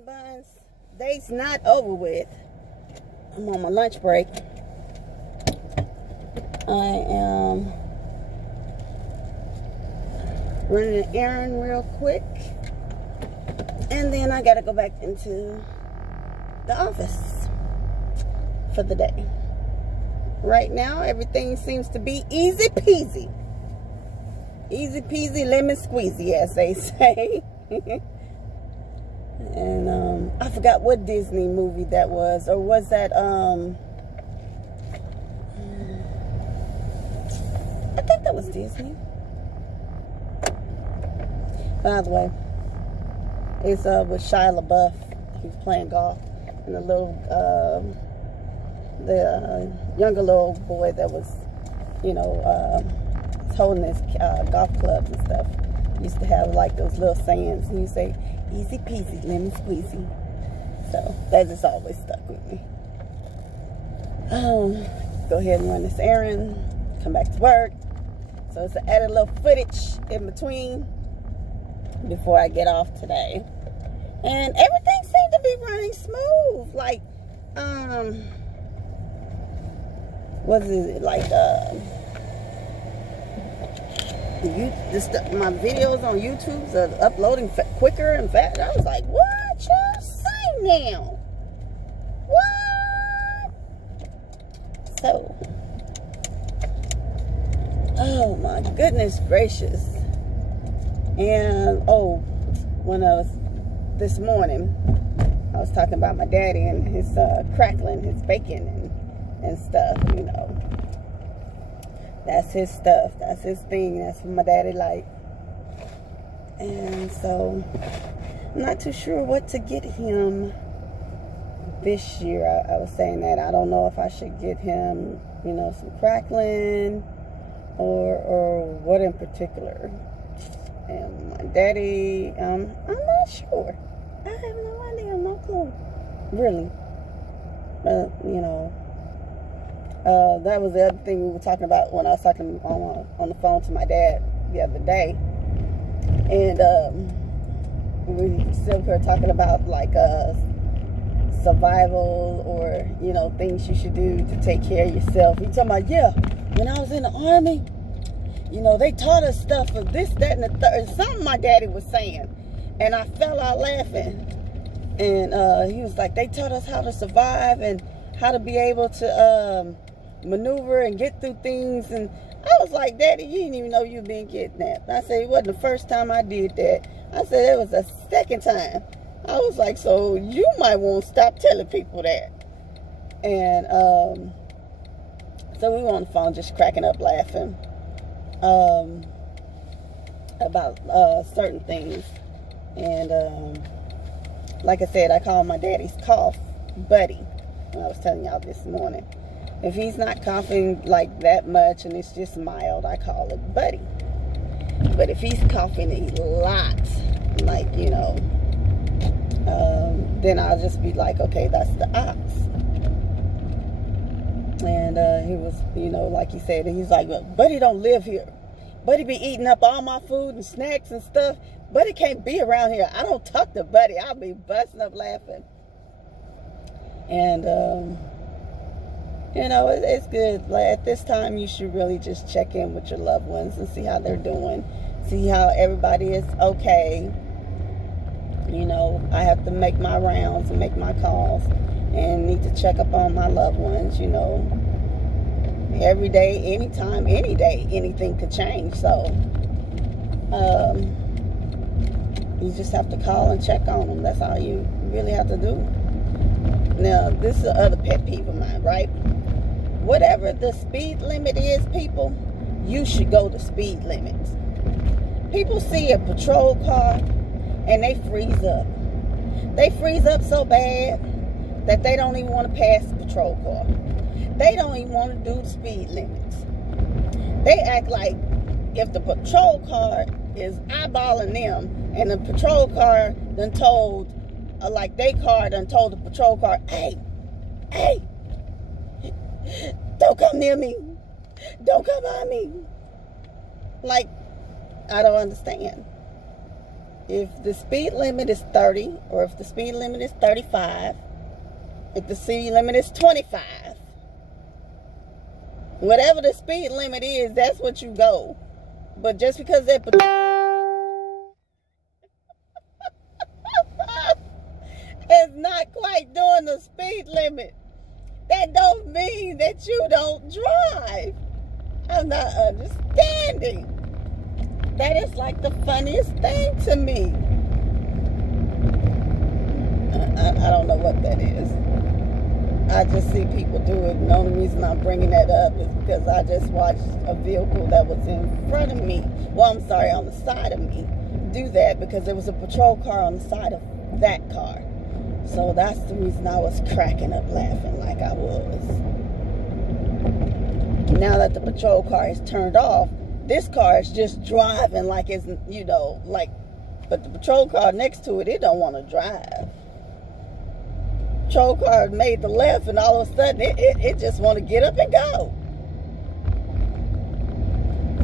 Buns. Day's not over with. I'm on my lunch break. I am running an errand real quick, and then I gotta go back into the office for the day. Right now, everything seems to be easy peasy. Easy peasy lemon squeezy, as they say. And I forgot what Disney movie that was, or was that I think that was Disney. By the way, it's with Shia LaBeouf. He's playing golf, and the little younger little boy that was, you know, holding his golf clubs and stuff used to have like those little sayings, and you say easy peasy lemon squeezy. So that just always stuck with me. Go ahead and run this errand, come back to work. So it's an added little footage in between before I get off today. And everything seemed to be running smooth. Like, what is it? Like, my videos on YouTube are uploading quicker and faster. I was like, what you say now? What? So, oh my goodness gracious. And this morning I was talking about my daddy and his crackling his bacon and stuff, you know. That's his stuff. That's his thing. That's what my daddy like. And so I'm not too sure what to get him this year. I was saying that I don't know if I should get him, you know, some crackling or what in particular. And my daddy, I'm not sure. I have no idea, no clue, really. You know, that was the other thing we were talking about when I was talking on the phone to my dad the other day. And we still were talking about like survival, or, you know, things you should do to take care of yourself. He talking about, yeah, when I was in the Army, you know, they taught us stuff of this, that, and the third. Something my daddy was saying. And I fell out laughing. And he was like, they taught us how to survive and how to be able to maneuver and get through things. And I was like, Daddy, you didn't even know you been kidnapped. I said, it wasn't the first time I did that. I said, it was the second time. I was like, so you might want to stop telling people that. And so we were on the phone just cracking up laughing about certain things. And like I said, I call my daddy's cough buddy when I was telling y'all this morning. If he's not coughing like that much and it's just mild, I call it buddy. But if he's coughing a lot, like, you know, then I'll just be like, okay, that's the ox. And he was, you know, like he said, he's like, well, Buddy don't live here. Buddy be eating up all my food and snacks and stuff. Buddy can't be around here. I don't talk to Buddy. I'll be busting up laughing. And, you know, it's good. Like, at this time, you should really just check in with your loved ones and see how they're doing. See how everybody is okay. You know, I have to make my rounds and make my calls and need to check up on my loved ones, you know. Every day, anytime, any day, anything could change. So, you just have to call and check on them. That's all you really have to do. Now, this is the other pet peeve of mine, right? Whatever the speed limit is, people, you should go the speed limit. People see a patrol car and they freeze up. They freeze up so bad that they don't even want to pass the patrol car. They don't even want to do the speed limits. They act like if the patrol car is eyeballing them and the patrol car done told, like they car done told the patrol car, hey, don't come near me. Don't come by me. Like, I don't understand. if the speed limit is 30, or if the speed limit is 35, if the speed limit is 25, whatever the speed limit is, that's what you go. But just because that is not quite doing the speed limit, that don't mean that you don't drive. I'm not understanding. That is like the funniest thing to me. I don't know what that is. I just see people do it, and the only reason I'm bringing that up is because I just watched a vehicle that was in front of me, well, I'm sorry, on the side of me, do that, because there was a patrol car on the side of that car. So that's the reason I was cracking up laughing like I was. Now that the patrol car is turned off, this car is just driving like it's, you know, like, but the patrol car next to it, it don't want to drive. Patrol car made the left, and all of a sudden it just want to get up and go.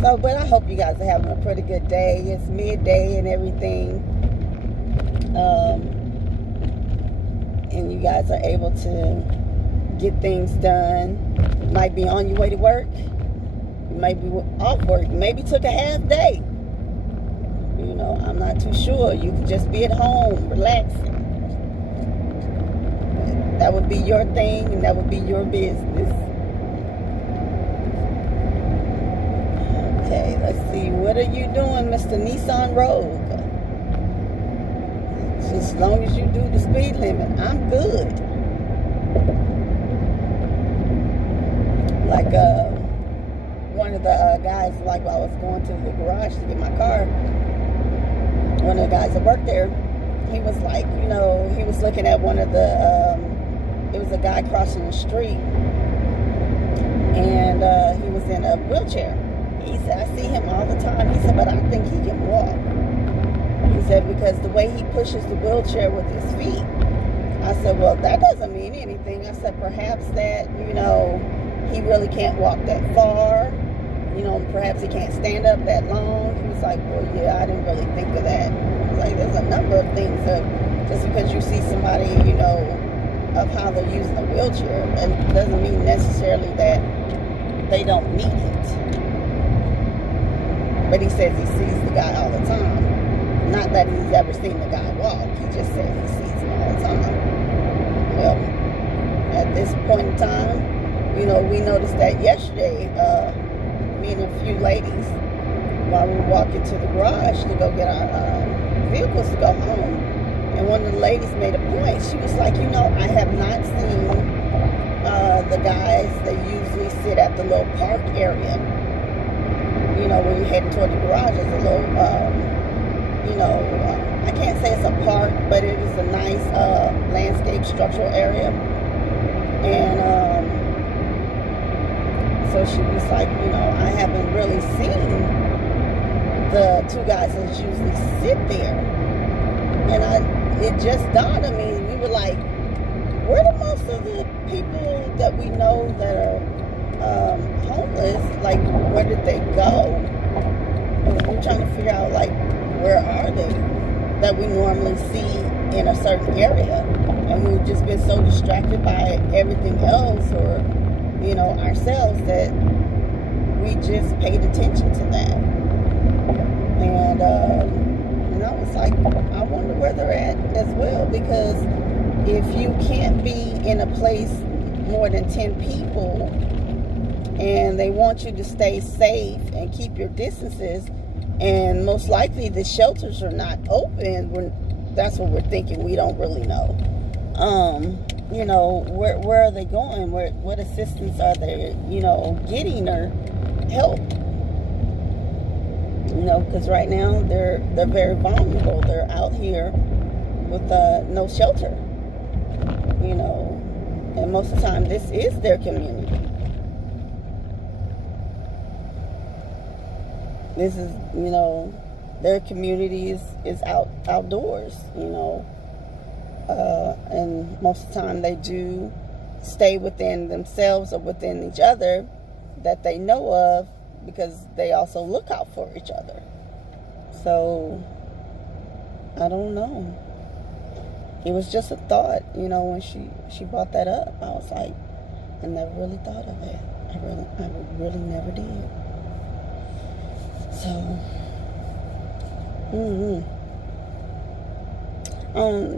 So, but I hope you guys are having a pretty good day. It's midday and everything, and you guys are able to get things done. You might be on your way to work. You might be off work. You maybe took a half day. You know, I'm not too sure. You could just be at home relaxing. That would be your thing, and that would be your business. Okay, let's see. What are you doing, Mr. Nissan Rogue? As long as you do the speed limit, I'm good. Like one of the guys, like while I was going to the garage to get my car, one of the guys that worked there, he was like, you know, he was looking at one of the, it was a guy crossing the street, and he was in a wheelchair. He said, I see him all the time. He said, but I think he can walk. He said, because the way he pushes the wheelchair with his feet. I said, well, that doesn't mean anything. I said, perhaps that, you know, he really can't walk that far. You know, perhaps he can't stand up that long. He was like, well, yeah, I didn't really think of that. I was like, there's a number of things that just because you see somebody, you know, of how they're using a wheelchair, it doesn't mean necessarily that they don't need it. But he says he sees the guy all the time. Not that he's ever seen the guy walk. He just says he sees him all the time. Well, at this point in time, you know, we noticed that yesterday, me and a few ladies, while we were walking to the garage to go get our vehicles to go home, and one of the ladies made a point. She was like, you know, I have not seen the guys that usually sit at the little park area. You know, when you're heading toward the garage, there's a little, you know, I can't say it's a park, but it is a nice landscape structural area. And so she was like, you know, I haven't really seen the two guys that usually sit there. And it just dawned on me, we were like, where do most of the people that we know that are homeless, like, where did they go? And we're trying to figure out, like, where are they that we normally see in a certain area? And we've just been so distracted by everything else, or, you know, ourselves, that we just paid attention to that. And, you know, it's like, I wonder where they're at as well, because if you can't be in a place more than 10 people, and they want you to stay safe and keep your distances, and most likely the shelters are not open, that's what we're thinking. We don't really know. You know, where are they going? What assistance are they, you know, getting, or help? You know, because right now they're very vulnerable. They're out here with no shelter. You know, and most of the time this is their community. This is, you know, their community is outdoors, you know. And most of the time they do stay within themselves or within each other that they know of, because they also look out for each other. So, I don't know. It was just a thought, you know, when she brought that up. I was like, I never really thought of that. I really never did. So,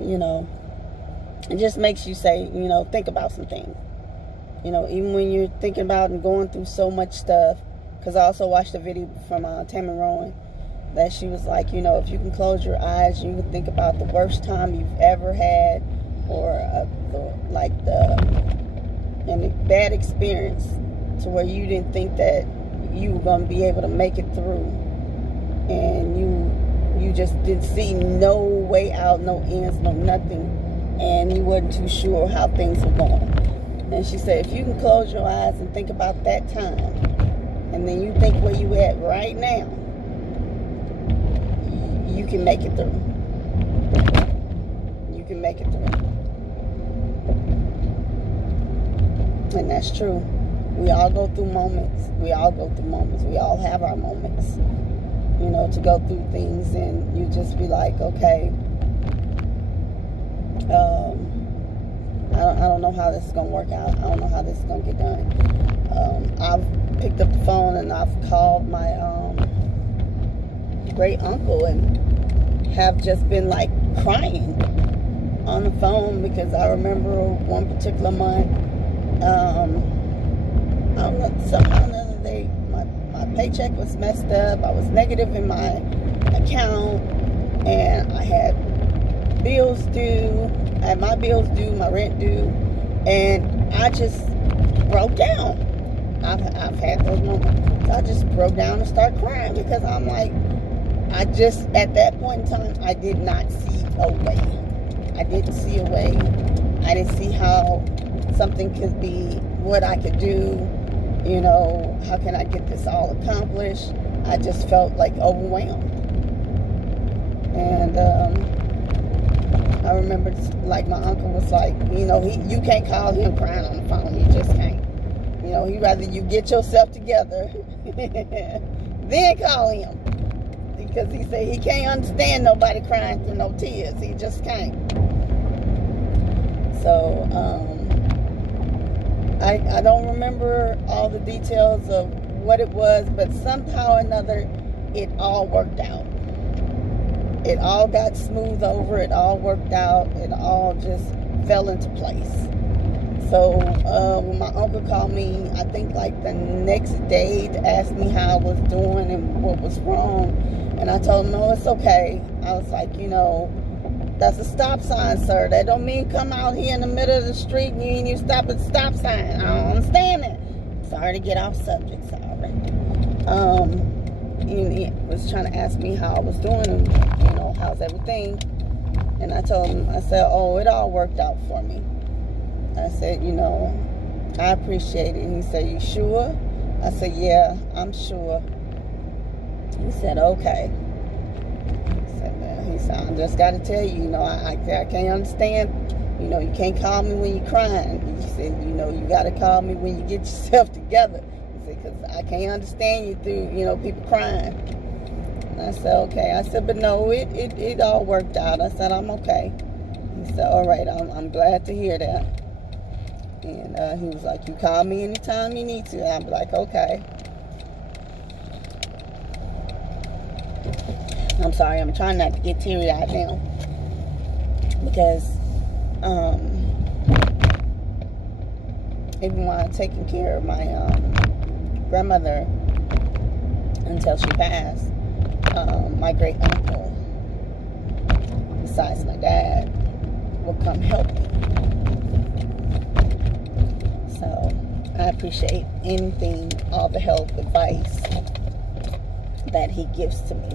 you know, it just makes you say, you know, think about some things. You know, even when you're thinking about and going through so much stuff. Because I also watched a video from Tammy Rowan that she was like, you know, if you can close your eyes, you can think about the worst time you've ever had, or a bad experience to where you didn't think that you were going to be able to make it through, and you just didn't see no way out, no ends, no nothing, and you wasn't too sure how things were going. And she said, if you can close your eyes and think about that time, and then you think where you at right now, you can make it through. You can make it through. And that's true. We all go through moments. We all go through moments. We all have our moments, you know, to go through things, and you just be like, okay, I don't know how this is going to work out. I don't know how this is going to get done. I've picked up the phone and I've called my great uncle and have just been like crying on the phone, because I remember one particular month, I don't know, somehow or another, my paycheck was messed up. I was negative in my account, and I had bills due. I had my bills due, my rent due, and I just broke down. I've had those moments. So I just broke down and started crying, because I'm like, at that point in time, I did not see a way. I didn't see a way. I didn't see how something could be, what I could do, you know, how can I get this all accomplished? I just felt like overwhelmed. And I remember, like, my uncle was like, you know, you can't call him crying on the phone. You just can't. You know, he'd rather you get yourself together then call him. Because he said he can't understand nobody crying through no tears. He just can't. So, I don't remember all the details of what it was, but somehow or another, it all worked out. It all got smoothed over. It all worked out. It all just fell into place. So when my uncle called me, I think like the next day, to ask me how I was doing and what was wrong, and I told him, no, it's okay. I was like, you know, that's a stop sign, sir. That don't mean come out here in the middle of the street and you ain't even stop at the stop sign. I don't understand it. Sorry to get off subject, sorry. He was trying to ask me how I was doing and, you know, how's everything. And I told him, I said, oh, it all worked out for me. I said, you know, I appreciate it. And he said, you sure? I said, yeah, I'm sure. He said, okay. He said, I just got to tell you, you know, I can't understand. You know, you can't call me when you're crying. He said, you know, you got to call me when you get yourself together. He said, because I can't understand you through, you know, people crying. And I said, okay. I said, but no, it all worked out. I said, I'm okay. He said, all right, I'm glad to hear that. And he was like, you call me anytime you need to. I'm like, okay. I'm sorry, I'm trying not to get teary-eyed now, because even while I'm taking care of my grandmother until she passed, my great uncle, besides my dad, would come help me. So I appreciate anything, all the help, advice that he gives to me.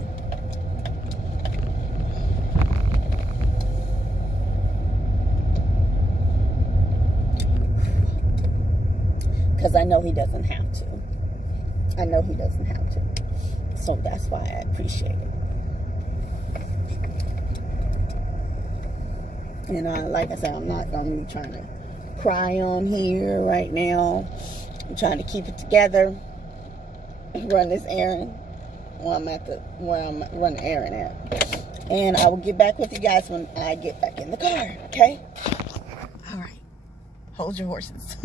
Because I know he doesn't have to. I know he doesn't have to. So that's why I appreciate it. And like I said, I'm not going to be trying to cry on here right now. I'm trying to keep it together. Run this errand where I'm running the errand at. And I will get back with you guys when I get back in the car, okay? All right. Hold your horses.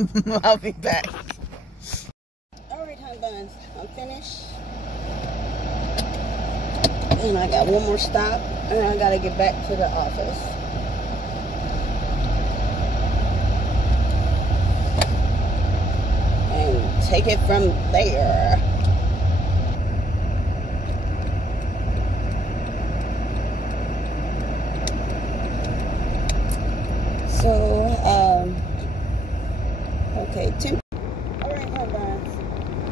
I'll be back. All right, honey buns. I'm finished. And I got one more stop. And I got to get back to the office. And take it from there. So, okay, all right, hold on.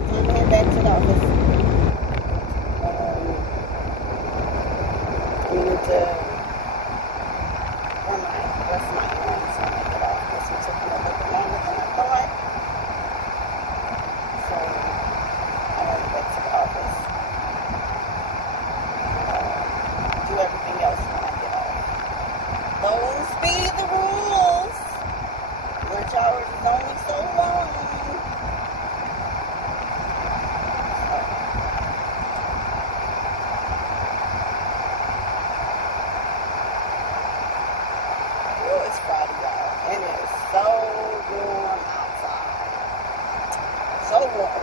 Time to head back to the office. We need to run my rest of my errands when I get off. This will take a little bit longer than I thought. So, I gotta get back to the office. Do everything else when I get off. Those be the rules. Lunch hours is only so long. Oh, it's Friday, y'all. And it is so warm outside. So warm.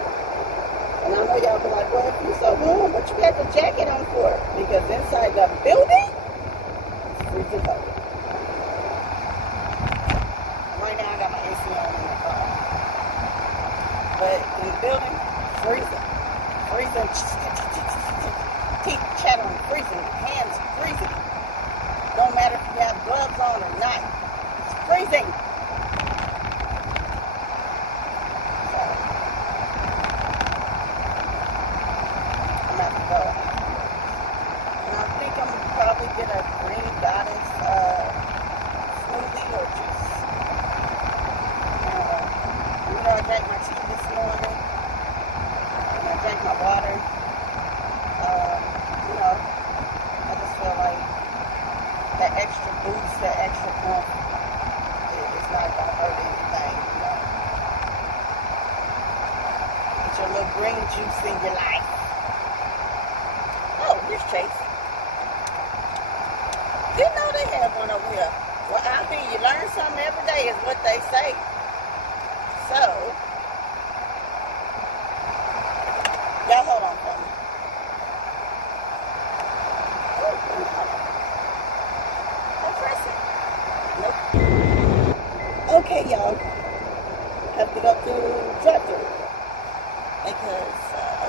And I know y'all be like, well, if you're so warm, what you got the jacket on for? Because inside the building, it's freezing cold. But in the building, freezing. Freezing. Teeth chattering, freezing. Hands freezing. Don't matter if you have gloves on or not. It's freezing. So, I'm about to go. And I think I'm going to probably get a green goddess smoothie or juice. I drank my tea this morning, and I drank my water. I just feel like that extra boost, that extra pump, it's not going to hurt anything, Get your little green juice in your life. Oh, here's Chase. Didn't know they had one over here. Well, I mean, you learn something every day is what they say. So, y'all hold on for me. Oh, I'm pressing. Nope. Okay, y'all. Have to go through drive-through. Because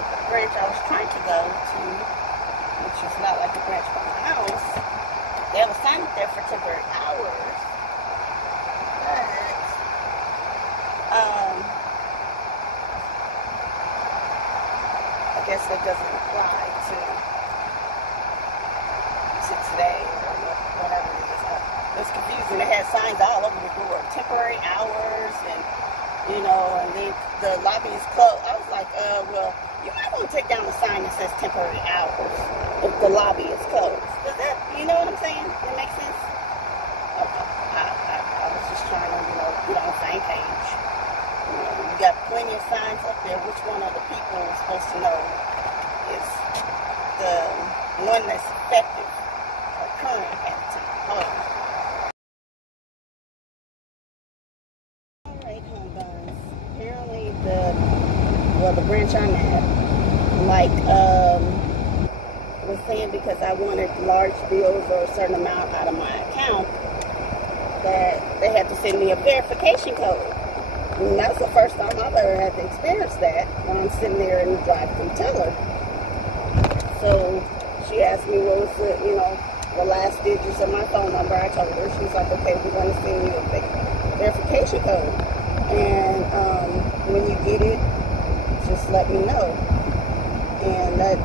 the branch I was trying to go to, which is not like the branch by my house, they have a sign up there for temporary hours. But I guess that doesn't apply to today or whatever it is. It was confusing. They had signs all over the door, temporary hours, and and the lobby is closed. I was like, well, you might want to take down the sign that says temporary hours if the lobby is closed. Does that, you know what I'm saying? That makes sense? Okay. I was just trying to, get on the same page. You got plenty of signs up there. Which one of the people is supposed to know is the one that's effective or current at the time? Hold on. Alright, home buns. Apparently the branch I'm at, was saying because I wanted large bills or a certain amount out of my account, that they had to send me a verification code. And that's the first time I've ever had to experience that when I'm sitting there in the drive-thru teller. So she asked me what was the last digits of my phone number. I told her. She's like, okay, we're going to send you a verification code. And when you get it, just let me know. And that,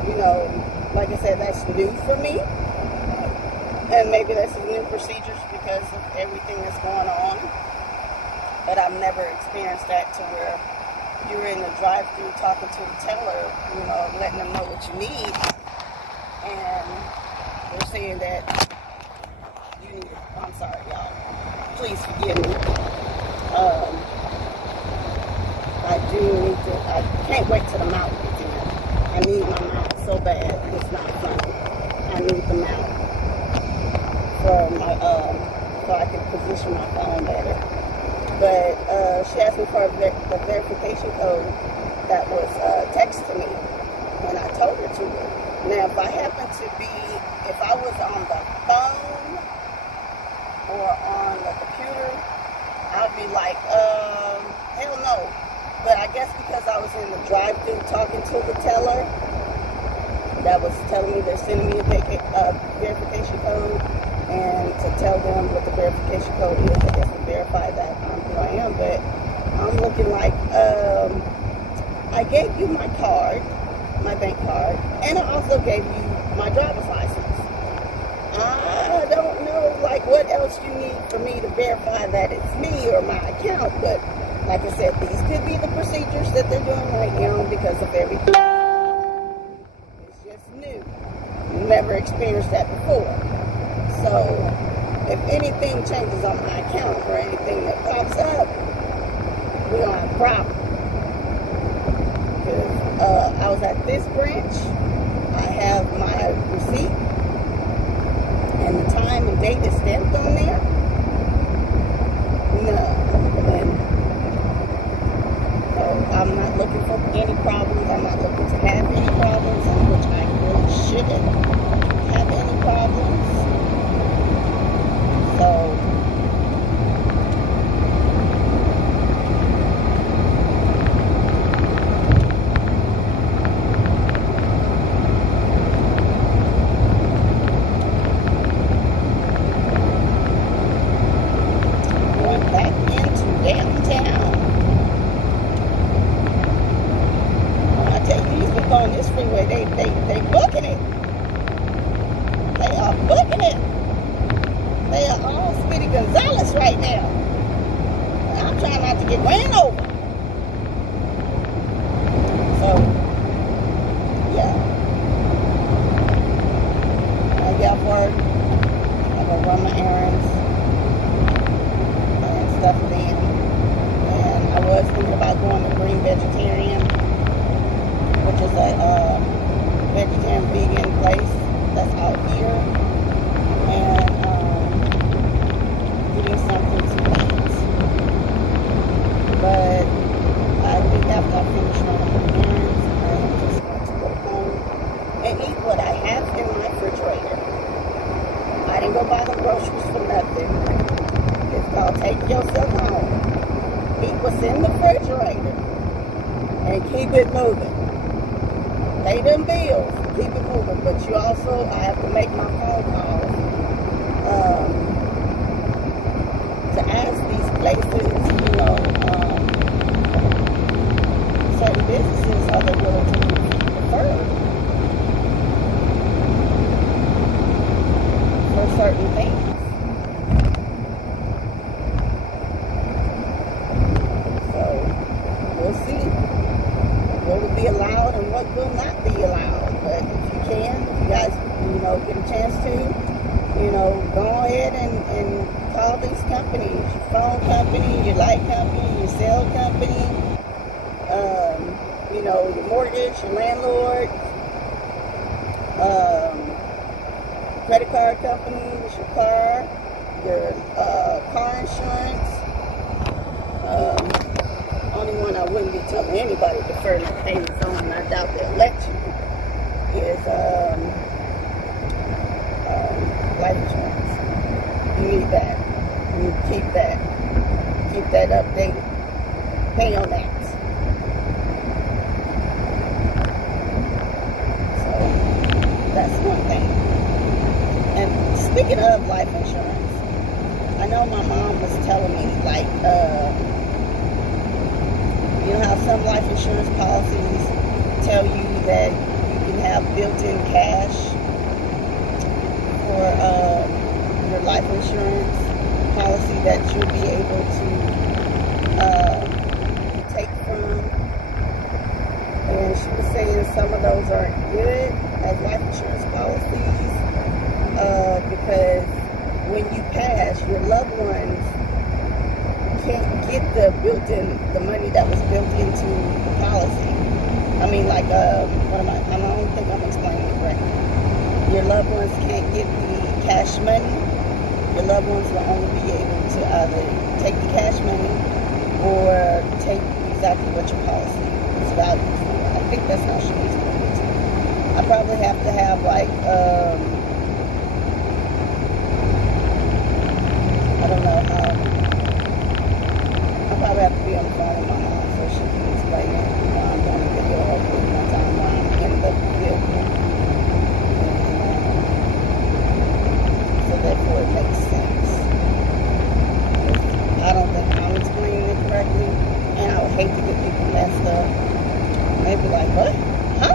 like I said, that's new for me. And maybe that's the new procedures because of everything that's going on. But I've never experienced that to where you're in the drive-thru talking to the teller, letting them know what you need. And they're saying that you need it. I'm sorry, y'all. Please forgive me. I can't wait till the mouth gets in. I need my mouth so bad. It's not funny. I need the mouth. for my so I can position my phone better. But she asked me for the verification code that was texted to me, and I told her to. Now, if I happen to be, if I was on the phone or on the computer, I'd be like, hell no. But I guess because I was in the drive-thru talking to the teller that was telling me they're sending me a verification code, and to tell them what the verification code is, I guess to verify that I'm who I am. But I'm looking like, I gave you my card, my bank card, and I also gave you my driver's license. I don't know, like, what else you need for me to verify that it's me or my account, but like I said, these could be the procedures that they're doing right now because of everything. It's just new. Never experienced that before. So, if anything changes on my account or anything that pops up, we're gonna have a problem. Because I was at this branch, I have my receipt, and the time and date is stamped on there. No, and so I'm not looking for any problems. I'm not looking to have any problems, in which I really shouldn't have any problems. So going back into downtown. When I tell you, these people on this freeway, they booking it. They are booking it. They are all Speedy Gonzales right now. And I'm trying not to get ran over. So, yeah. I get off work. I go run my errands and stuff then. And I was thinking about going to Green Vegetarian, which is a vegetarian vegan place that's out here. And getting something to eat. But I think after I finish running my errands, I'm just going to go home and eat what I have in my refrigerator. I didn't go buy the groceries for nothing. It's called take yourself home. Eat what's in the refrigerator and keep it moving. Pay them bills, keep it moving. But you also, I have to make my phone calls. To ask these places, you know, certain businesses, are they willing to refer for certain things. So, we'll see what will be allowed and what will not be allowed. But if you can, if you guys, you know, get a chance to, you know, go ahead and call these companies, your phone company, your light company, your cell company, you know, your mortgage, your landlord, credit card companies, your car, your car insurance. Only one I wouldn't be telling anybody to defer their payments on, and I doubt they'll let you, is life insurance. You need that. You keep that. Keep that updated. Pay on that. So, that's one thing. And speaking of life insurance, I know my mom was telling me, like, you know how some life insurance policies tell you that you can have built-in cash for your life insurance policy that you'll be able to take from. And she was saying some of those aren't good as life insurance policies because when you pass, your loved ones can't get the money that was built into the policy. I mean, like, I don't think I'm explaining it correctly. Your loved ones can't get the cash money your loved ones will only be able to either take the cash money or take exactly what your policy is valued for. I think that's how she explained it to me. I probably have to have like, I don't know how, I probably have to be on the phone with my mom so she can explain it. I'm going to video hopefully one time while I'm in the vehicle. So therefore it makes sense. I don't think I'm explaining it correctly, and I would hate to get people messed up. They'd be like, what? Huh?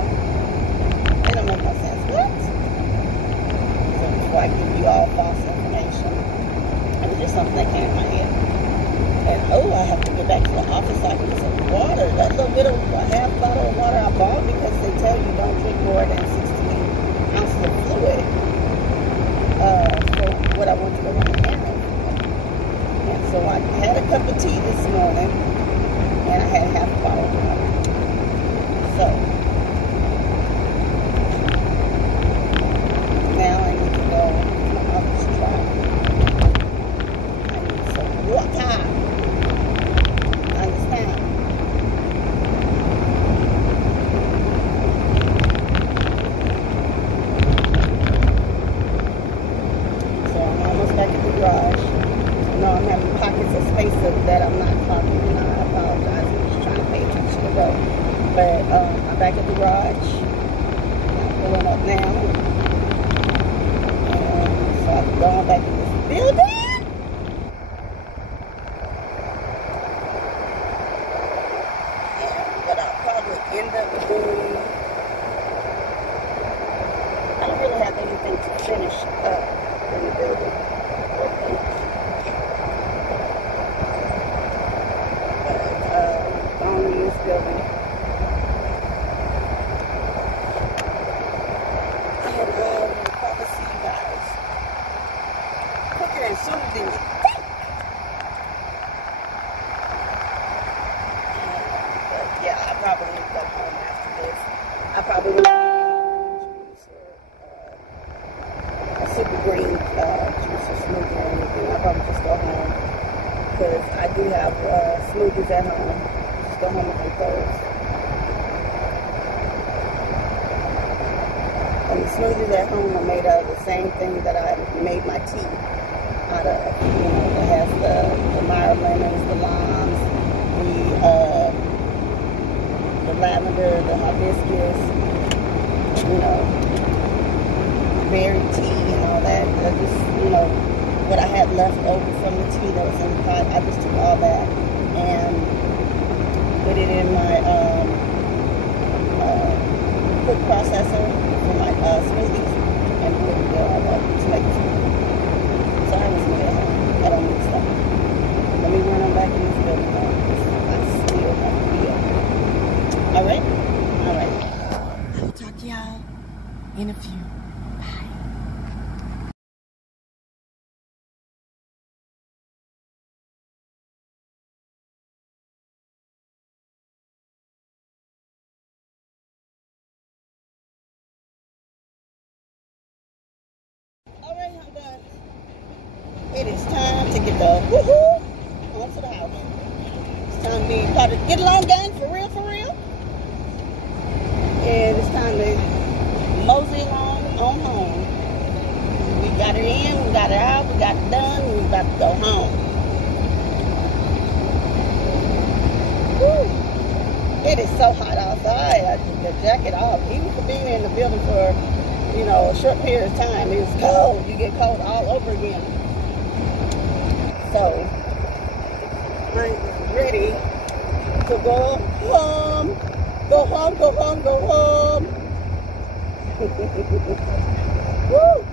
It don't make no sense. What? So before I give you all false information, it was just something that came in my head. And oh, I have to get back to the office so I can get some water. That little bit of a half bottle of water I bought because they tell you don't drink more than 16 ounces of fluid. For what I want to go on the errand. And so I had a cup of tea this morning, and I had half a bottle of water. So now I need to go to my office truck. I need some water. Understand? So I'm almost back at the garage. No, I'm having pockets of space that I'm not talking, and I apologize. I'm just trying to pay attention to go. But I'm back at the garage. I'm pulling up now. And so I'm going back in this building. And what I'll probably end up doing, I don't really have anything to finish up in the building. Building. And we'll probably see you guys quicker and sooner than you think. But yeah, I probably need to go home after this. I probably won't juice or a super green juice or smoothie or anything. I'll probably just go home because I do have smoothies at home. Go home and make those. And the smoothies at home are made out of the same thing that I made my tea out of. You know, it has the Meyer lemons, the limes, the lavender, the hibiscus, you know, berry tea and all that. I just, you know, what I had left over from the tea that was in the pot, I just took all that and put it in my quick processor for my smoothies and put it to make a smoothie. So I was made at home. I don't need stuff. Let me run on back in this building now. I still have to be up. Alright? Alright. I'll talk to y'all in a few. Alright, I'm done. It is time to get the woohoo onto the house. It's time to be part of Get Along Gang for real, for real. And it's time to mosey along on home. We got it in, we got it out, we got it done, we about to go home. Woo. It is so hot outside. I took the jacket off. Even for being in the building for, you know, a short period of time, it was cold. You get cold all over again. So, I'm ready to go home. Go home, go home, go home. Woo!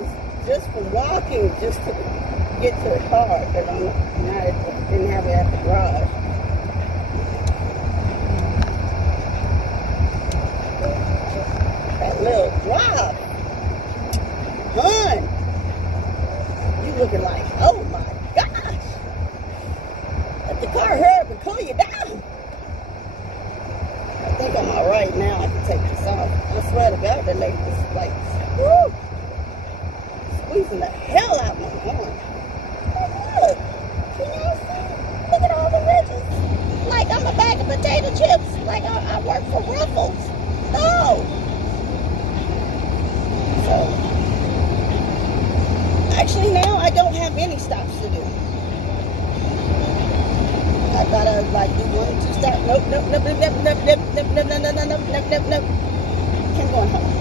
It's just from walking, just to get to the car, because I didn't have it at the garage. That little drive. Hun, you looking like, oh my gosh. Let the car hurry up and cool you down. I think I'm all right now. I can take this off. I swear to God, that lady was like, woo, squeezing the hell out time for ruffles. No. So, actually now I don't have any stops to do. I gotta like do 1 or 2 stops. Nope. Can't go home.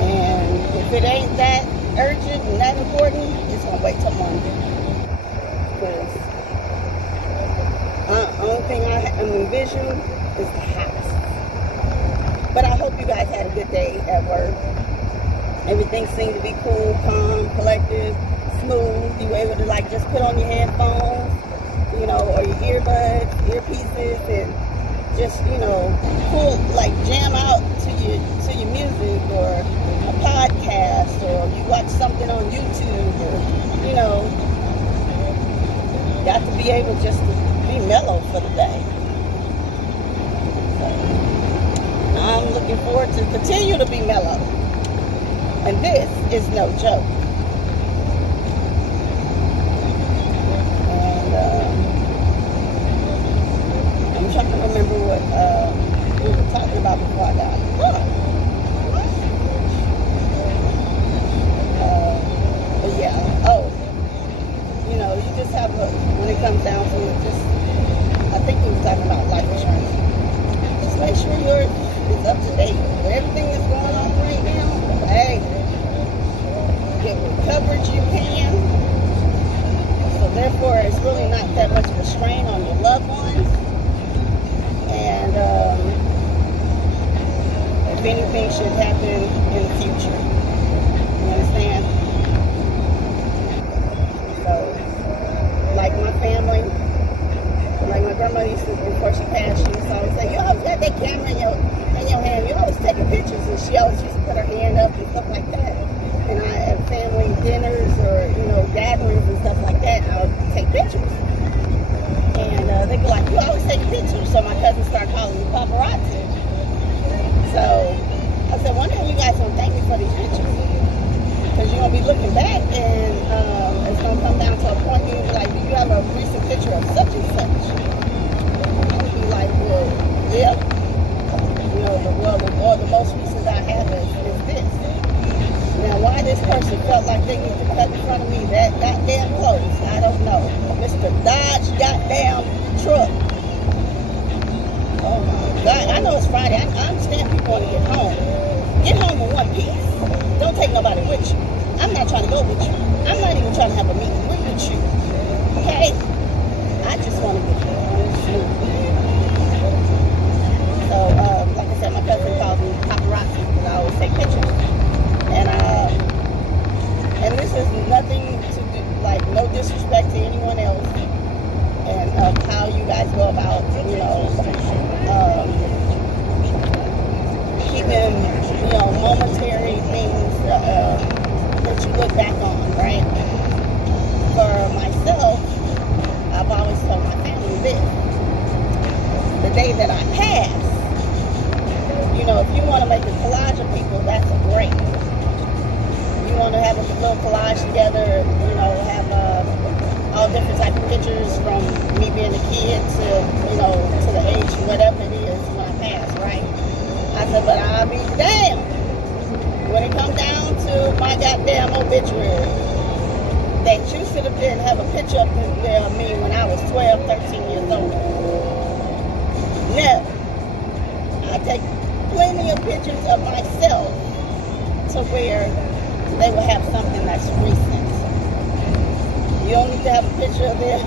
And if it ain't that urgent and that important, it's gonna wait till Monday. Because only thing I'm envisioning is the house. But I hope you guys had a good day at work. Everything seemed to be cool, calm, collective, smooth. You were able to like just put on your headphones, you know, or your earbuds, earpieces, and just, you know, pull, like jam out to your music, or a podcast, or you watch something on YouTube, or, you know, got to be able just to be mellow for the day. So, I'm looking forward to continue to be mellow. And this is no joke. And I'm trying to remember what we were talking about before I got but yeah, you know, you just have when it comes down to it, just, I think we were talking about life insurance. Just make sure yours is up to date with everything that's going on right now. Hey, get what coverage you can. So therefore, it's really not that much of a strain on your loved ones. And if anything should happen in the future, you understand? So, like my family, like my grandma used to, before she passed, she used to always say, you always got that camera in your hand, you're always taking pictures, and she always used to put her hand up and stuff like that. And I at family dinners or, you know, gatherings and stuff like that, I would take pictures. And they'd be like, you always take pictures. So my cousin started calling me paparazzi. So I said, one day you guys gonna thank me for these pictures, because you're gonna be looking back, and it's gonna come down to a point where you'll be like, do you have a recent picture of such and such? And I'll be like, well, yeah. You know, the most recent I have is this. Now, why this person felt like they need to cut in front of me that goddamn close, I don't know. Mr. Dodge goddamn truck. Oh my God, I know it's Friday. I understand people want to get home. Get home in one piece. Don't take nobody with you. I'm not trying to go with you. I'm not even trying to have a meeting with you. Okay? I just want to get home smoothly. So, like I said, my cousin calls me paparazzi because I always take pictures. And this is nothing to do, like, no disrespect to anyone else, and how you guys go about, you know, keeping, you know, momentary things that you look back on, right? For myself, I've always told my family this: the day that I pass, you know, if you want to make a collage of people, that's great. You want to have a little collage together, you know, have all different types of pictures from me being a kid to, you know, to the age, whatever it is when I pass, right? I said, but I'll be damned when it comes down to my goddamn obituary that you should have been have a picture up there of me when I was 12, 13 years old. No. I take plenty of pictures of myself to where they will have something that's recent. You don't need to have a picture of them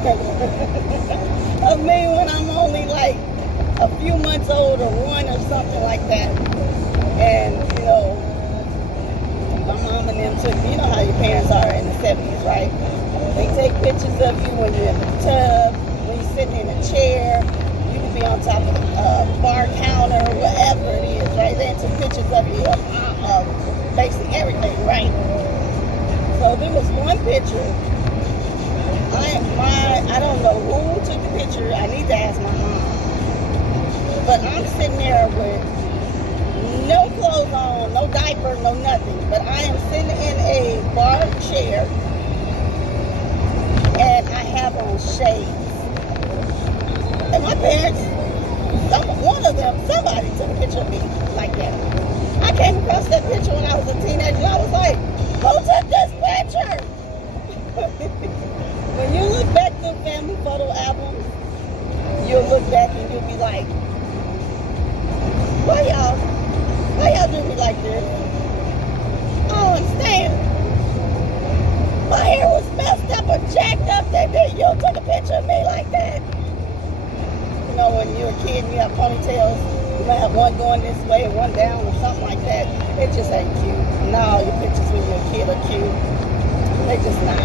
of me when I'm only like a few months old or one or something like that. And, you know, my mom and them took, you know how your parents are in the 70s, right? They take pictures of you when you're in the tub, when you're sitting in a chair. You can be on top of a bar counter, whatever it is, right? They took pictures of you of basically everything, right? So there was one picture. I don't know who took the picture. I need to ask my mom. But I'm sitting there with no clothes on, no diaper, no nothing. But I am sitting in a bar chair, and I have on shades. And my parents, When you look back through family photo albums, you'll look back and you'll be like, why y'all do me like this? I don't understand. My hair was messed up or jacked up that day. You took a picture of me like that. You know, when you're a kid and you have ponytails, you might have one going this way and one down or something like that. It just ain't cute. No, your pictures when you're a kid are cute. They just not.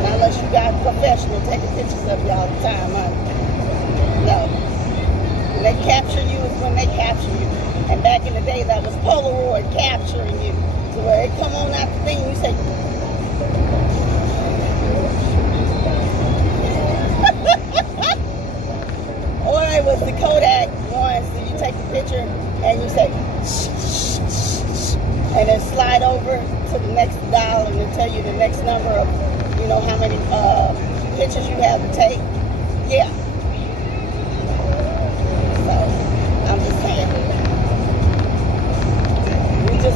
Not unless you got professional taking pictures of you all the time, huh? No. When they capture you is when they capture you. And back in the day, that was Polaroid capturing you. So where it come on out the thing, you say, or it was the Kodak one, so you take the picture and you say, and then slide over to the next dial and it'll tell you the next number of, you know, how many pictures you have to take. Yeah. So, I'm just saying. You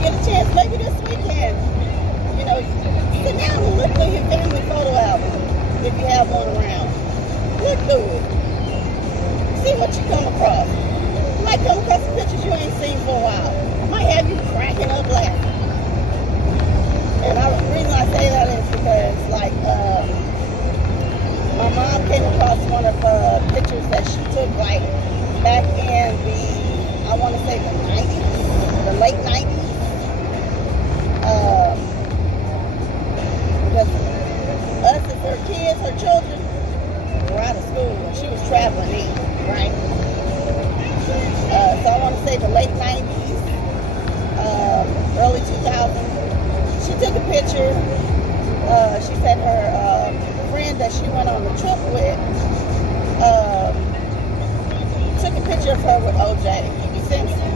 get a chance, maybe this weekend, you know, sit down and look through your family photo album, if you have one around. Look through it. See what you come across. You might come across some pictures you ain't seen for a while. Might have you cracking up laughing. And the reason I say that is because, like, my mom came across one of her pictures that she took, like, back in the, I want to say the 90s, the late 90s. Because us as her kids, her children, were out of school and she was traveling in, right? So I want to say the late 90s, early 2000s. She took a picture. She said her friend that she went on the trip with took a picture of her with OJ Simpson.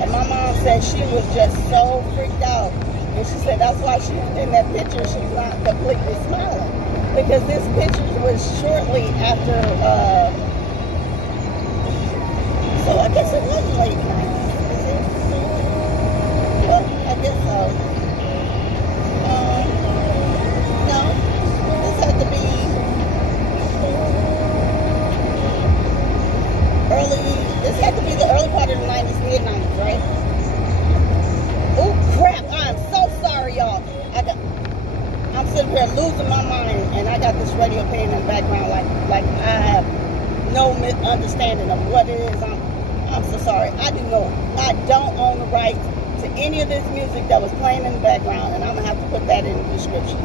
And my mom said she was just so freaked out. And she said that's why she was in that picture. She's not completely smiling. Because this picture was shortly after, so I guess it was late 90s. Well, I guess so. No, this had to be the early part of the 90s, mid 90s, right? Oh crap, I'm so sorry, y'all. I'm sitting here losing my mind, and I got this radio playing in the background like I have no understanding of what it is. I'm so sorry. I don't own the rights to any of this music that was playing in the background, and I'm gonna have to put that in the description.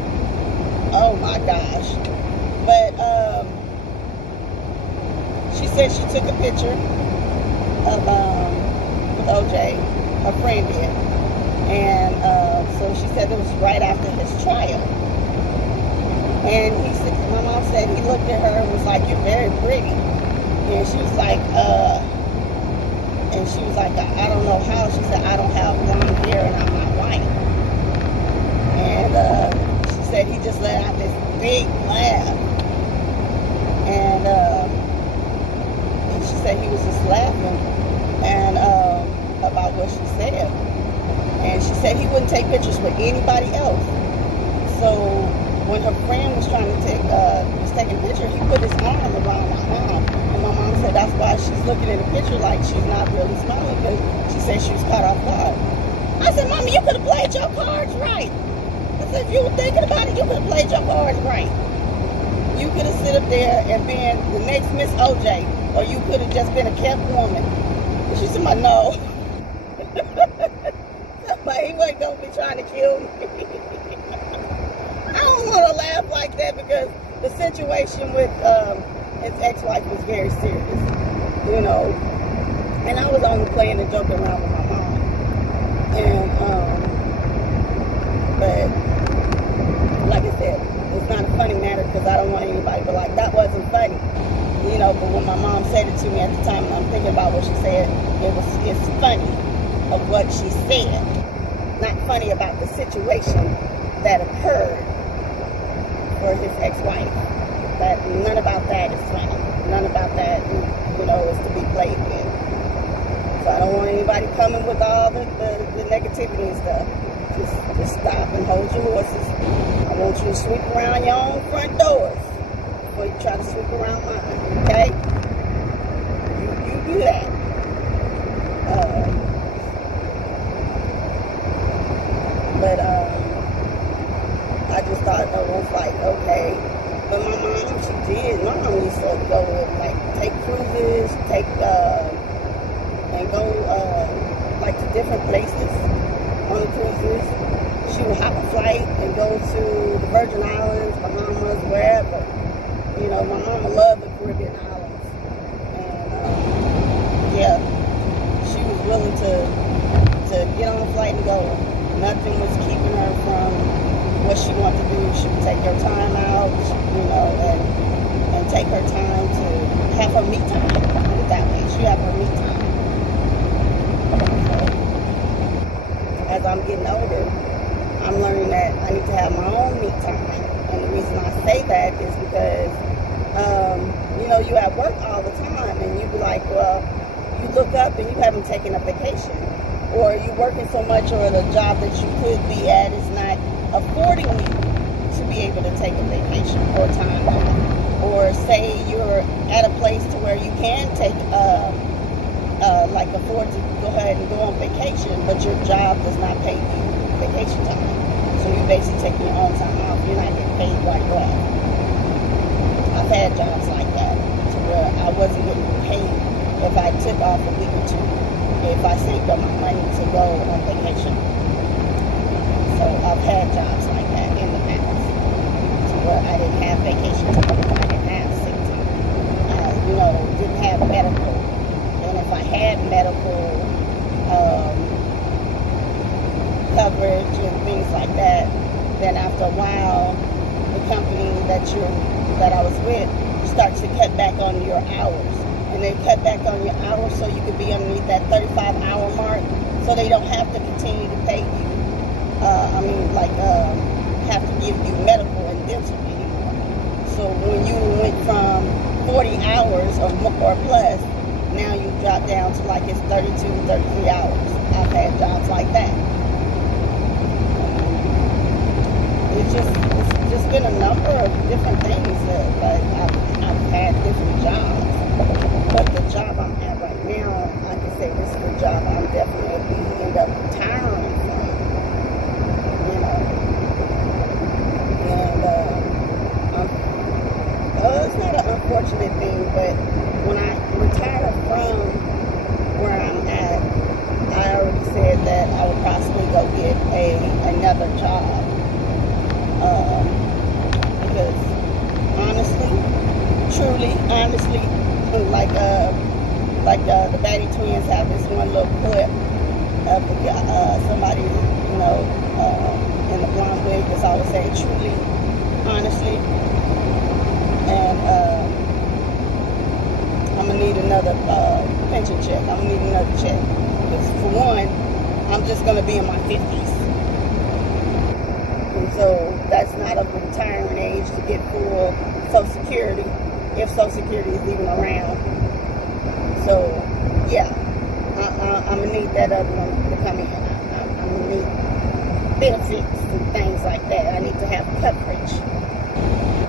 Oh my gosh. But she said she took a picture of with OJ, her friend did, and so she said it was right after his trial. And he said, my mom said he looked at her and was like, "You're very pretty." And she was like, I don't know how. She said, "I don't have blonde hair and I'm not white." And she said he just let out this big laugh. And she said he was just laughing and about what she said. And she said he wouldn't take pictures with anybody else. So when her friend was trying to take a picture, he put his arm around my mom. And my mom said that's why she's looking at the picture like she's not really smiling, because she said she was caught off guard. I said, "Mommy, you could have played your cards right." I said, "If you were thinking about it, you could have played your cards right. You could have sit up there and been the next Miss OJ, or you could have just been a kept woman." And she said, "No." He wasn't going to be trying to kill me. I don't want to laugh like that because the situation with his ex-wife was very serious, you know. And I was only playing and joking around with my mom. And, but, like I said, it's not a funny matter because I don't want anybody to be like, that wasn't funny. You know, but when my mom said it to me at the time, and I'm thinking about what she said, it's funny of what she said. Not funny about the situation that occurred for his ex-wife. But none about that is funny. None about that, you know, is to be played with. So I don't want anybody coming with all the negativity and stuff. Just stop and hold your horses. I want you to sweep around your own front doors before you try to sweep around mine, okay? You do that. But I just thought it was like, okay. But my mom, she did. My mom used to go like take cruises, and go like to different places on the cruises. She would hop a flight and go to the Virgin Islands, Bahamas, wherever. You know, my mama loved the Caribbean islands, and yeah, she was willing to get on a flight and go. Nothing was keeping her from what she wanted to do. She would take her time out, you know, and take her time to have her me time. Put it that way. She have her me time. So, as I'm getting older, I'm learning that I need to have my own me time. And the reason I say that is because, you know, you at work all the time, and you be like, well, you look up and you haven't taken a vacation. Or you're working so much, or the job that you could be at is not affording you to be able to take a vacation or time off. Or say you're at a place to where you can take, like afford to go ahead and go on vacation, but your job does not pay you vacation time. So you're basically taking your own time off. You're not getting paid while you're off. I've had jobs like that to where I wasn't getting paid if I took off a week or two, if I saved up my money to go on vacation. So I've had jobs like that in the past, to where I didn't have vacation time, I didn't have sick time, you know, didn't have medical. And if I had medical coverage and things like that, then after a while, the company that I was with starts to cut back on your hours. And they cut back on your hours so you could be underneath that 35-hour mark, so they don't have to continue to pay you. Have to give you medical and dental anymore. So when you went from 40 hours or plus, now you drop down to like it's 32, 33 hours. I've had jobs like that. It's just been a number of different things that I've had different jobs. But the job I'm at right now, I can say this is the job I'm definitely end up retiring from. You know. And it's not an unfortunate thing, but when I retire from where I'm at, I already said that I would possibly go get another job. Because honestly, the Batty Twins have this one little clip of somebody, you know, in the blonde wig that's always saying truly, honestly, and I'm gonna need another pension check. I'm gonna need another check because for one, I'm just gonna be in my 50s, and so that's not a retirement age to get full Social Security, if Social Security is even around. So, yeah, I'm going to need that other one to come in. I'm going to need benefits and things like that. I need to have coverage.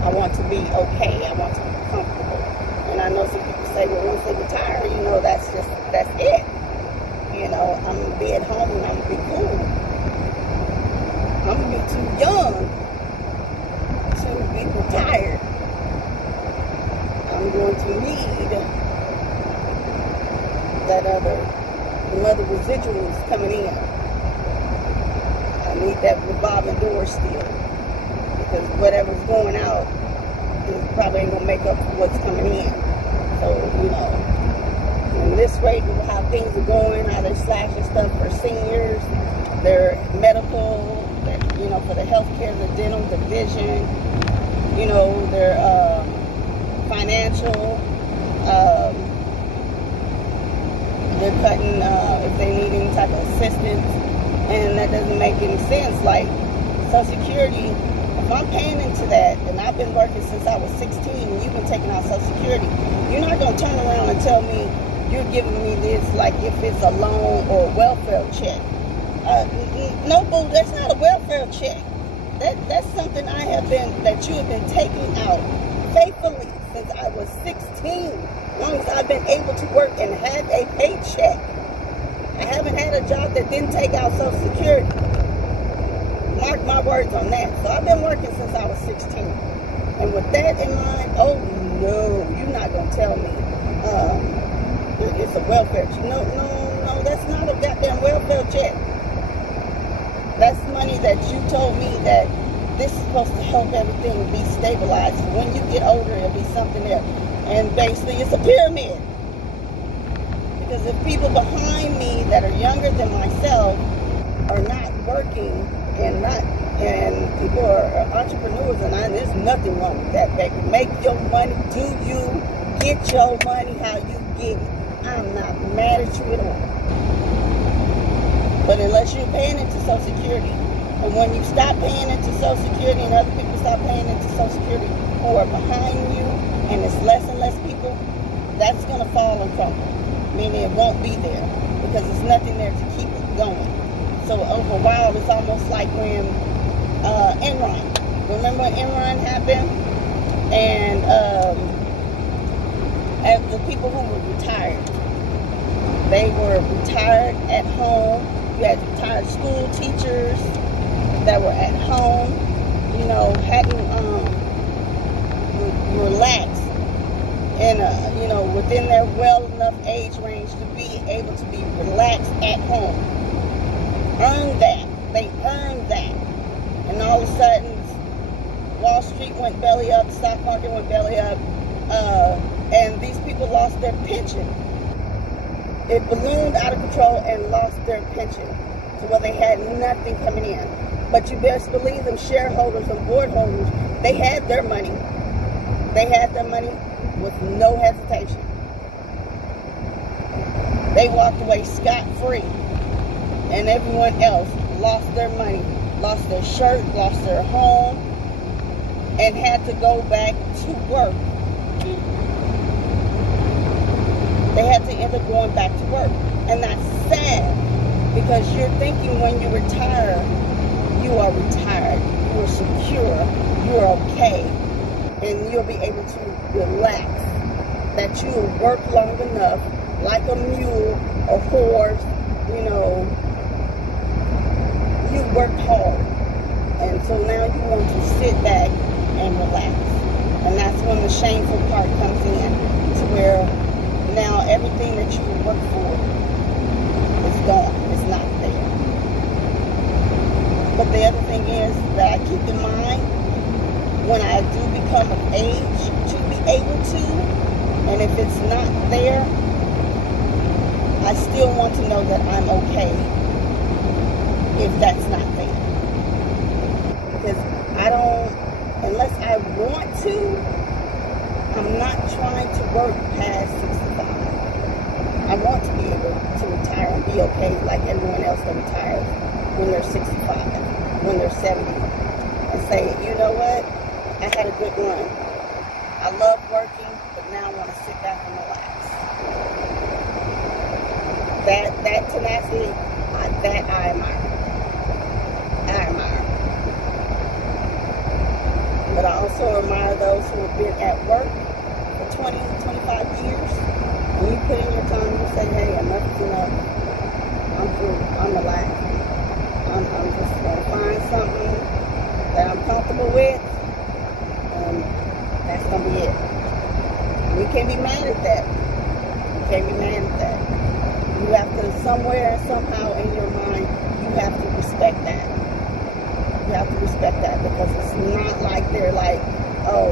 I want to be okay. I want to be comfortable. And I know some people say, well, once they retire, you know, that's it. You know, I'm going to be at home and I'm going to be cool. I'm going to be too young to be retired. I'm going to need that the other residuals coming in. I need that revolving door still, because whatever's going out is probably ain't gonna make up for what's coming in. So, you know, in this rate of how things are going, how they're slashing stuff for seniors, their medical, you know, for the healthcare, the dental, the vision, you know, their financial. They're cutting if they need any type of assistance, and that doesn't make any sense. Like Social Security, if I'm paying into that, and I've been working since I was 16, and you've been taking out Social Security, you're not going to turn around and tell me you're giving me this like if it's a loan or a welfare check. No, boo, that's not a welfare check. That's something that you have been taking out faithfully since I was 16. As long as I've been able to work and have a paycheck. I haven't had a job that didn't take out Social Security. Mark my words on that. So I've been working since I was 16. And with that in mind, oh no, you're not going to tell me it's a welfare check. No, that's not a goddamn welfare check. That's money that you told me that this is supposed to help everything be stabilized. When you get older, it'll be something there. And basically, it's a pyramid. Because if people behind me that are younger than myself are not working and people are entrepreneurs, and there's nothing wrong with that, baby. Make your money, do you, get your money how you get it. I'm not mad at you at all. But unless you're paying into Social Security, and when you stop paying into Social Security and other people stop paying into Social Security who are behind you, and it's less and less people, that's going to fall and crumble. Meaning it won't be there because there's nothing there to keep it going. So over a while, it's almost like when Enron. Remember when Enron happened? And the people who were retired, they were retired at home. You had retired school teachers that were at home, you know, hadn't relaxed and you know, within their well enough age range to be able to be relaxed at home. Earned that. They earned that. And all of a sudden, Wall Street went belly up, the stock market went belly up, and these people lost their pension. It ballooned out of control and lost their pension to where they had nothing coming in. But you best believe them shareholders and board holders, they had their money. They had their money with no hesitation. They walked away scot-free. And everyone else lost their money, lost their shirt, lost their home, and had to go back to work. They had to end up going back to work. And that's sad, because you're thinking when you retire, you are retired, you are secure, you're okay, and you'll be able to relax. That you will work long enough, like a mule, a horse, you know, you worked hard. And so now you want to sit back and relax. And that's when the shameful part comes in, to where now everything that you worked for is gone. It's not there. But the other thing is that I keep in mind, when I do become of age to be able to, and if it's not there, I still want to know that I'm okay if that's not there. Because I don't, unless I want to, I'm not trying to work past 65. I want to be able to retire and be okay like everyone else that retires when they're 65, when they're 70, and say, you know what, I had a good run. I love working, but now I want to sit back and relax. That tenacity, that I admire. I admire. But I also admire those who have been at work for 20, 25 years. When you put in your time, you say, hey, enough is enough. I'm through. I'm relaxed. I'm just going to find something that I'm comfortable with, and that's going to be it. We can't be mad at that. You can't be mad at that. You have to, somewhere, somehow in your mind, you have to respect that. You have to respect that, because it's not like they're like, oh,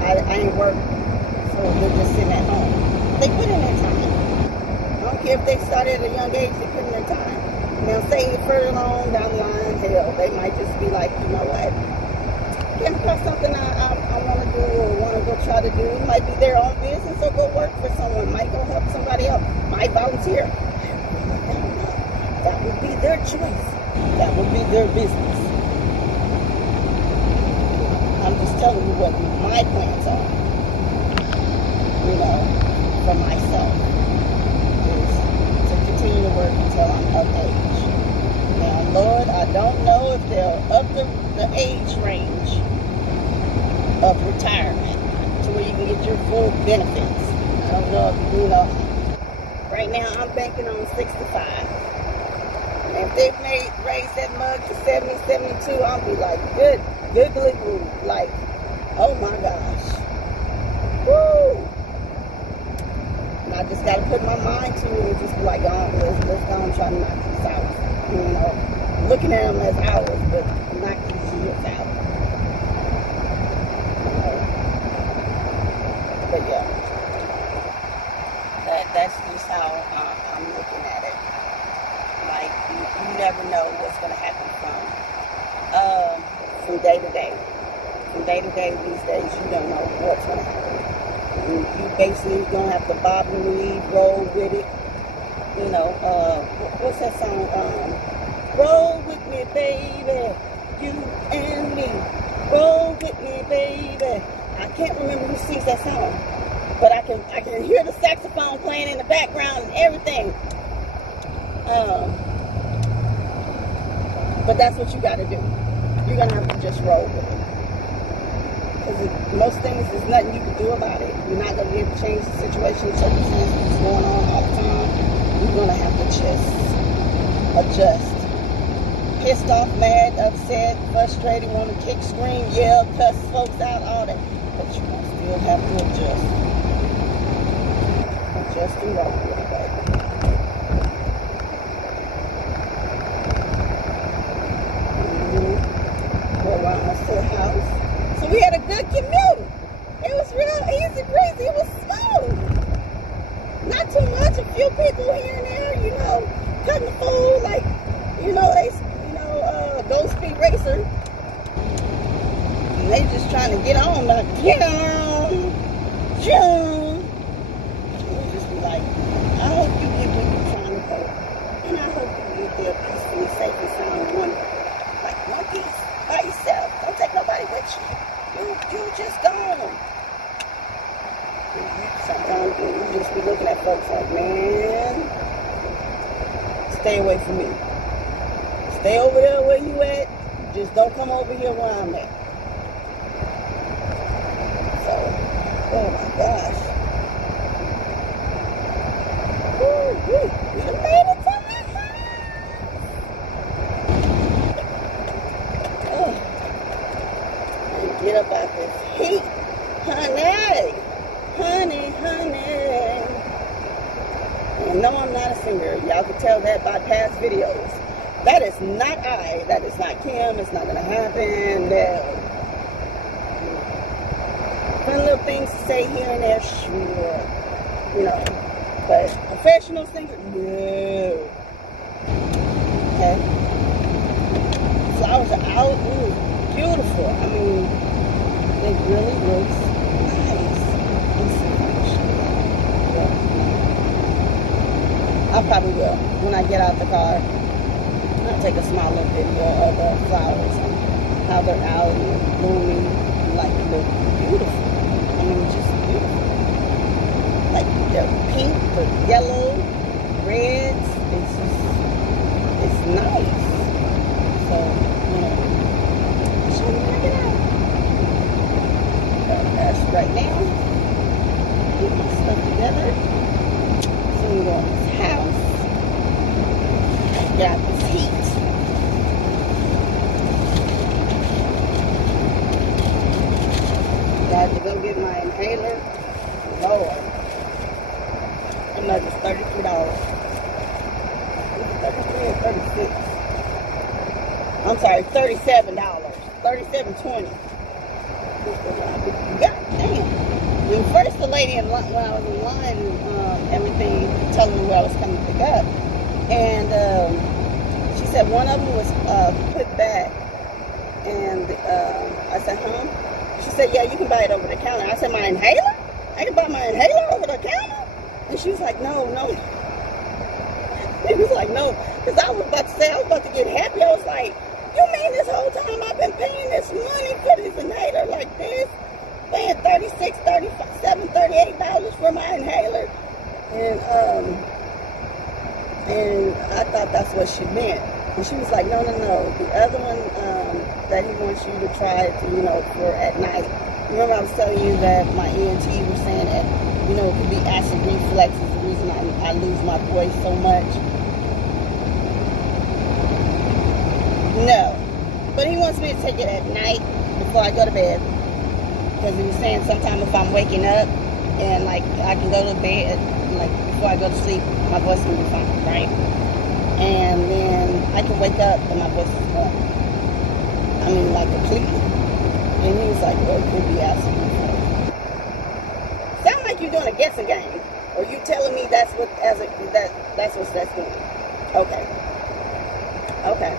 I ain't working, so they're just sitting at home. They put in their time. I don't care if they started at a young age, they put in their time. Now, say further along down the line, hell, they might just be like, you know what, came across something I want to do or want to go try to do. It might be their own business, or go work for someone, might go help somebody else, might volunteer. That would be their choice. That would be their business. I'm just telling you what my plans are. You know, for myself, is to continue to work until I'm of age. Now, Lord, I don't know if they'll up the age range of retirement to where you can get your full benefits. I don't know if, you know, right now I'm banking on 65. And if they've raised that mug to 70, 72, I'll be like, good goo. Like, oh my gosh. Woo! And I just gotta put my mind to it and just be like, oh, let's go and try to knock these out. You know, looking at them as hours, but knock these years out. But yeah, that's just how I'm looking at it. Like, you never know what's going to happen from day to day. From day to day these days, you don't know what's going to happen. You basically going to have to bob and weave, roll with it. You know, what's that song? Roll with me, baby, you and me. Roll with me, baby. I can't remember who sings that song, but I can hear the saxophone playing in the background and everything. But that's what you got to do. You're gonna have to just roll with it, because most things there's nothing you can do about it. You're not gonna be able to change the situation, circumstances that's going on all the time. You're gonna have to just adjust. Pissed off, mad, upset, frustrated, want to kick, scream, yell, cuss folks out, all that. But you still have to adjust. Adjust and roll with it, baby. Go around us to the house. So we had a good commute. It was real easy breezy. It was smooth. Not too much. A few people here and there, you know, cutting the food, like, you know, Go Speed Racer. And they just trying to get on, like, and we just be like, I hope you get where you're trying to go. And I hope you get there peacefully, safe and sound, one piece, by yourself. Don't take nobody with you. You just gone. Sometimes you just be looking at folks like, man, stay away from me. Stay over there where you at. Just don't come over here where I'm at. So, oh my gosh. We done made it to my house. Oh. Get up out this heat. Honey. And no, I'm not a singer. Y'all can tell that by past videos. That is not I. That is not Kim. It's not going to happen. No. Fun little things to say here and there, sure. You know. But professional singer, no. Okay. Flowers are out. Ooh, beautiful. I mean, it really looks nice. I probably will when I get out the car. I'll take a small little video of the flowers and how they're out and blooming, and like look beautiful. I mean, just beautiful. Like they're pink, or yellow, reds. It's nice. So, you know, I'll show you check it out. But that's right now. Get my stuff together. So we go in this house. Get out this heat. Got to go get my inhaler. Lord. That mug is $33. Is it 33 or 36? I'm sorry, $37. $37.20. God damn. When first the lady in line, when I was in line, everything telling me where I was coming to pick up, and she said one of them was put back, and I said, huh? She said, yeah, you can buy it over the counter. I said, my inhaler? I can buy my inhaler over the counter? And she was like, no. He was like, no, because I was about to say, I was about to get happy. I was like, you mean this whole time I've been paying this money for this inhaler like this? Paying $36, $37, $38 for my inhaler. And I thought that's what she meant. And she was like, no. The other one that he wants you to try, for at night. Remember I was telling you that my ENT was saying that, it could be acid reflux is the reason I lose my voice so much. No. But he wants me to take it at night before I go to bed. Because he was saying sometime if I'm waking up and like I can go to bed, like before I go to sleep, my voice can be fine, right? And then I can wake up and my voice is gone. I mean, like completely. And he was like, well, it could be acid reflux. Sound like you're doing a guessing game. Or you telling me that's what that's what that's doing. Okay. Okay.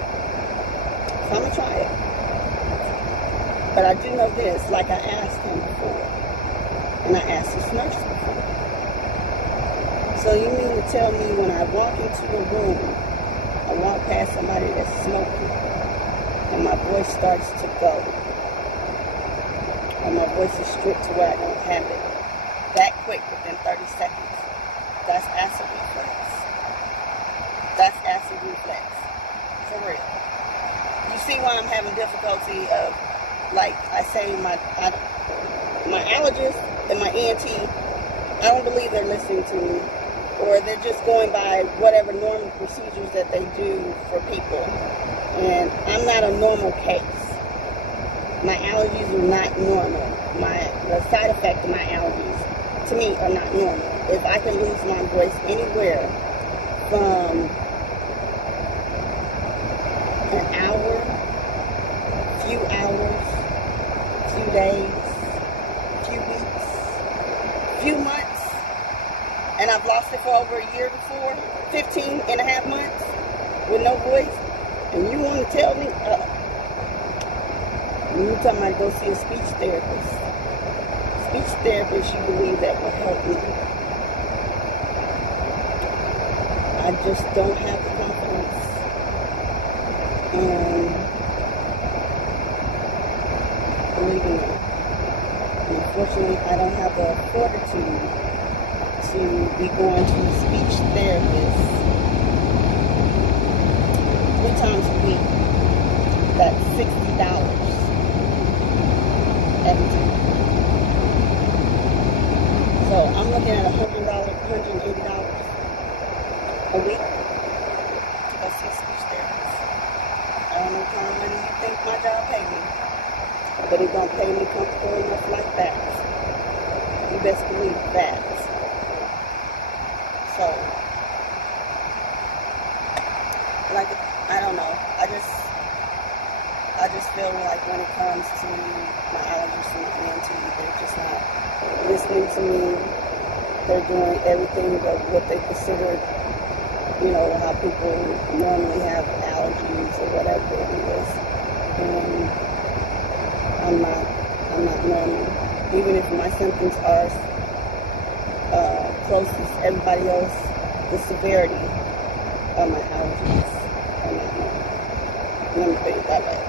So I'm gonna try it. But I do know this, like I asked him before. And I asked his nurse before. So you mean to tell me when I walk into a room, I walk past somebody that's smoking, and my voice starts to go, or my voice is stripped to where I don't have it, that quick, within 30 seconds, that's acid reflux. That's acid reflux. For real. You see why I'm having difficulty of, like I say, my allergist and my ENT, I don't believe they're listening to me. Or they're just going by whatever normal procedures that they do for people. And I'm not a normal case. My allergies are not normal. The side effect of my allergies, to me, are not normal. If I can lose my voice anywhere from an hour, few hours, few days, few weeks, few months, and I've lost it for over a year before, 15 and a half months with no voice, and you want to tell me, you're talking about go see a speech therapist. Speech therapist, you believe that will help me. I just don't have the confidence. And believing it. And unfortunately, I don't have the fortitude to be going to a speech therapist 3 times a week. That's $60 every time. So I'm looking at $180 a week to go see a speech therapist. I don't know what kind of money you think my job pay me, but it don't pay me comfortable enough like that. You best believe that. So, like, I don't know. I just feel like when it comes to my allergies and my ENT, they're just not listening to me. They're doing everything but what they consider, how people normally have allergies or whatever it is. And I'm not normal. Even if my symptoms are close to everybody else, the severity of my allergies are not normal. Let me put it that way.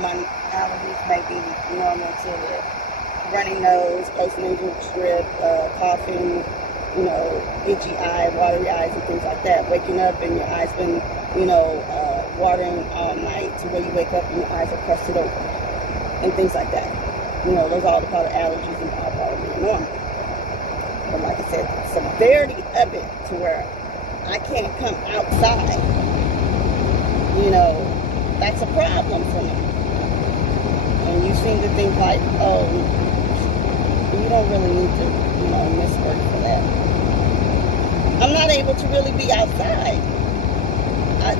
My allergies may be normal to the runny nose, post-nasal drip, coughing, itchy eye, watery eyes, and things like that. Waking up and your eyes been, watering all night to where you wake up and your eyes are crusted open, and things like that. Those are all the part of allergies and all part of being normal. But like I said, the severity of it to where I can't come outside, that's a problem for me. And you seem to think like, oh, you don't really need to, miss work for that. I'm not able to really be outside.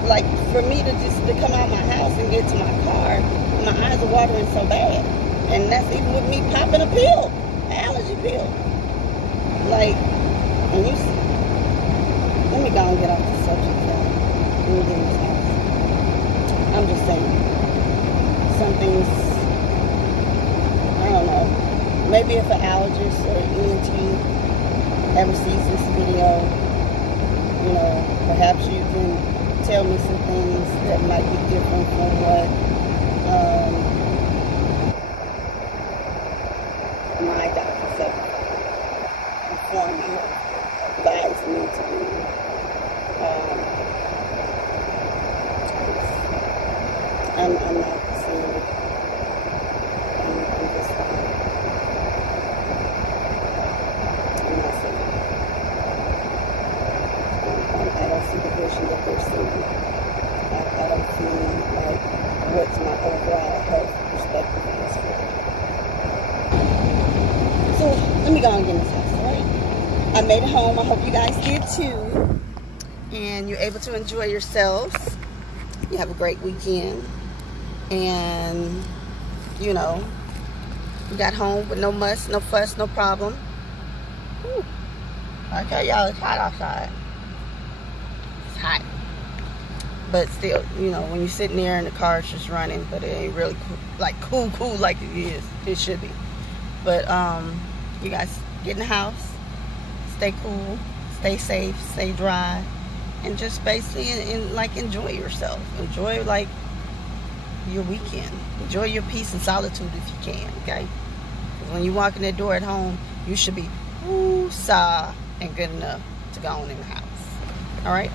Like, for me to come out of my house and get to my car, my eyes are watering so bad. And that's even with me popping a pill, an allergy pill. Like, and let me go and get off the subject now. When we get in this house. I'm just saying, some things, I don't know. Maybe if an allergist or ENT ever sees this video, perhaps you can tell me some things that might be different from what my doctors have informed me or advised me to do. I'm not seeing it. I'm just I'm not seeing it. I don't see the vision that they're seeing. I don't see like what's my overall health perspective is for it. So let me go and get in this house, alright? I made it home. I hope you guys did too. And you're able to enjoy yourselves. You have a great weekend. And you know, you got home with no muss, no fuss, no problem. Whew. I tell y'all, it's hot outside. It's hot. But still, you know, when you're sitting there and the car's just running, but it ain't really cool, cool like it is. It should be. But you guys get in the house, stay cool, stay safe, stay dry, and just basically enjoy yourself. Enjoy like your weekend. Enjoy your peace and solitude if you can, okay? Because when you walk in that door at home, you should be woosah and good enough to go on in the house. Alright?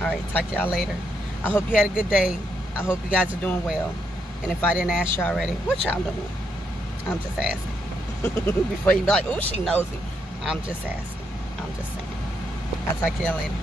Alright, talk to y'all later. I hope you had a good day. I hope you guys are doing well. And if I didn't ask you already, what y'all doing? I'm just asking. Before you be like, oh, she knows it. I'm just asking. I'm just saying. I'll talk to y'all later.